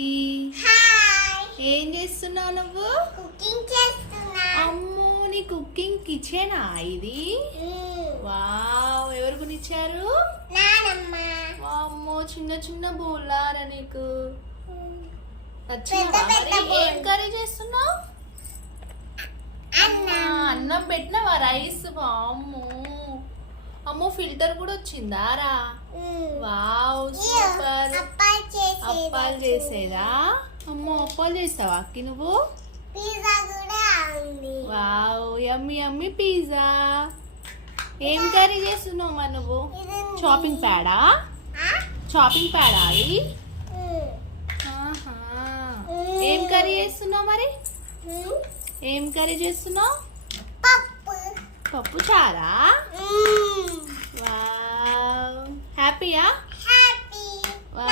అక్కి ఏం చేస్తున్నావు నువ్వు? కుకింగ్ చేస్తున్నా. అమ్మో, నీ కుకింగ్ కిచెనా ఇది? వావ్, ఎవరు కొనిచ్చారు? నానమ్మ. అమ్మో, చిన్న చిన్న బోలారా నీకు నచ్చిందా? పెద్ద పెద్ద మరి ఏం కర్రీ చేస్తున్నావు? అన్నం పెట్టినావా? రైస్? అమ్మో అమ్మో, ఫిల్టర్ కూడా వచ్చిందా రా? Wow, super. అప్పాలు చేసేదా? అమ్మో, అప్పాలు చేస్తావా అక్కి నువ్వు? పిజ్జా కూడా ఉంది. వావ్, యమ్మీ యమ్మీ పిజ్జా. ఏం కర్రీ చేస్తున్నావు మరి నువ్వు? చాపింగ్ ప్యాడా? చాపింగ్ ప్యాడా అది? ఆహా. ఏం కర్రీ చేస్తున్నావు మరి? ఏం కర్రీ చేస్తున్నావు? పప్పు చారా? వావ్, హ్యాపీయా? హ్యాపీ. వావ్.